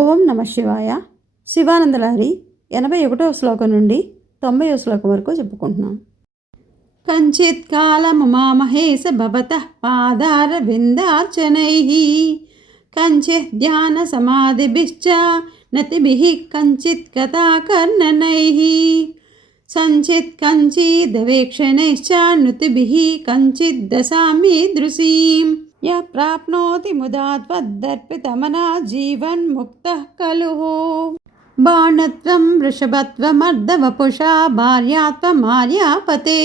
ఓం నమ శివాయ. శివానందలహరి 81వ శ్లోకం నుండి 90వ శ్లోకం వరకు చెప్పుకుంటున్నాం. కంచిత్ కాలము మామహేశ భవతః పాదారవిందార్చనైః కంచిత్ ధ్యాన సమాధిభిశ్చ నతిభిః కంచిత్ కథాకర్ణనైః సంచిత్ కంచిదవేక్షణైశ్చ నుతిభిః కంచిద్ దశామీదృశీం యః ప్రాప్నోతి ముదా త్వద్దర్పితమనా జీవన్ముక్తః ఖలు. బాణత్వం వృషభత్వమర్ధవపుషా భార్యాత్వమార్యాపతే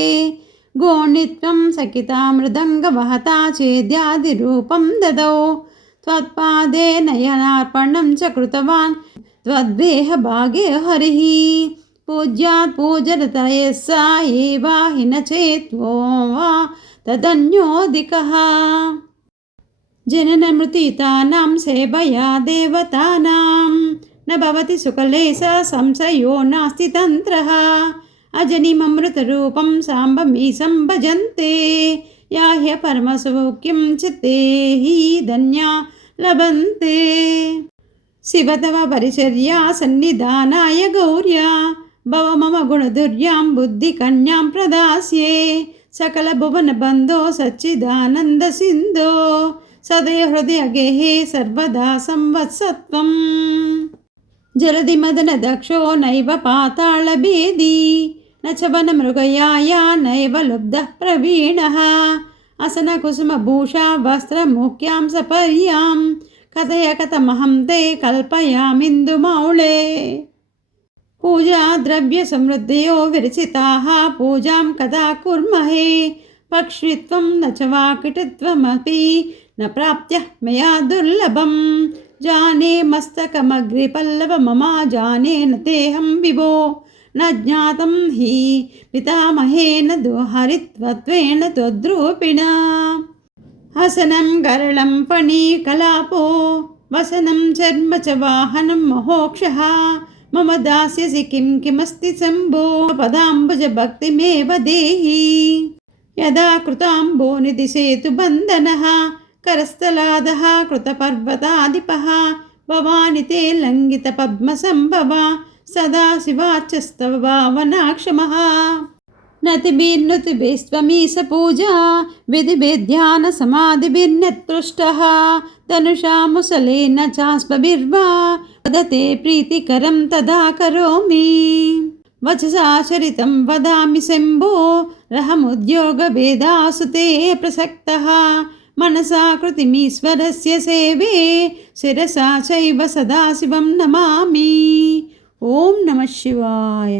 గోణిత్వం సకితామృదంగవహతా చేద్యాదిరూపం దదౌ త్వత్పాదే నయనార్పణం చ కృతవాన్ త్వద్వేహ భాగే హరిః పూజ్యాత్ పూజరతయः స ఏవాహి న చేత్వోం వా తదన్యోధికః. జననమృతితానాం సేవయా దేవతానాం న భవతి సుకలేశ సంశయో నాస్తి తంత్రః అజనిమమృతరూపం సాంబమీశం భజంతే యాహ్య పరమసౌఖ్యం చిత్తే హి ధన్యా లభంతే. శివ తవ పరిచర్యా సన్నిధానాయ గౌర్యా భవ మమ గుణదుర్యాం బుద్ధికన్యాం ప్రదాస్యే సకల భువన బంధో సచ్చిదానంద సింధో సదయ హృదయ గేహే సర్వదా సంవత్సత్వం. జలధి మదన దక్షో నైవ పాతాళ భేదీ నచవన మృగయాయ నైవ లుబ్ధ ప్రవీణః అసన కుసుమ భూషా వస్త్రముఖ్యాం సపర్యాం కథయ కథమహం తే కల్పయామిందుమౌళే. పూజా ద్రవ్య సమృద్ధయో విరచితాః పూజాం కథా కుర్మహే పక్ష్విత్వం న చ వాకిటిత్వమపి న ప్రాప్త్య మయా దుర్లభం. జానే మస్తకమగ్రిపల్లవ మమ జానే న తేహం విభో న జ్ఞాతం హి పితామహేన హరిత్వత్వేన త్వద్రూపిణా. హసనం గరళం ఫణీకలాపో వసనం చర్మ చ వాహనం మహోక్షః మమ దాస్యసి కిం కిమస్తి శంభో పదాంబుజ భక్తిమేవ దేహి. యదా కృతాంబో నిధి సేతు బంధనః కరస్థలాదః కృతపర్వతాధిపః భవాని తే లంఘిత పద్మ సంభవ సదా శివార్చస్తవ భావనాక్షమః. నతిభిర్నుతిభిస్త్వమీశ పూజా విధిభిర్ధ్యాన సమాధిభిర్నత్పృష్టః ధనుషా ముసలేన చాస్పభిర్వా వదతే ప్రీతికరం తదా కరోమి. వచసా చరితం వదామి శంభో రహముద్యోగ భేదాసు తే ప్రసక్తః మనసా కృతిమీశ్వరస్య సేవే శిరసా చైవ సదాశివం నమామి. ఓం నమః శివాయ.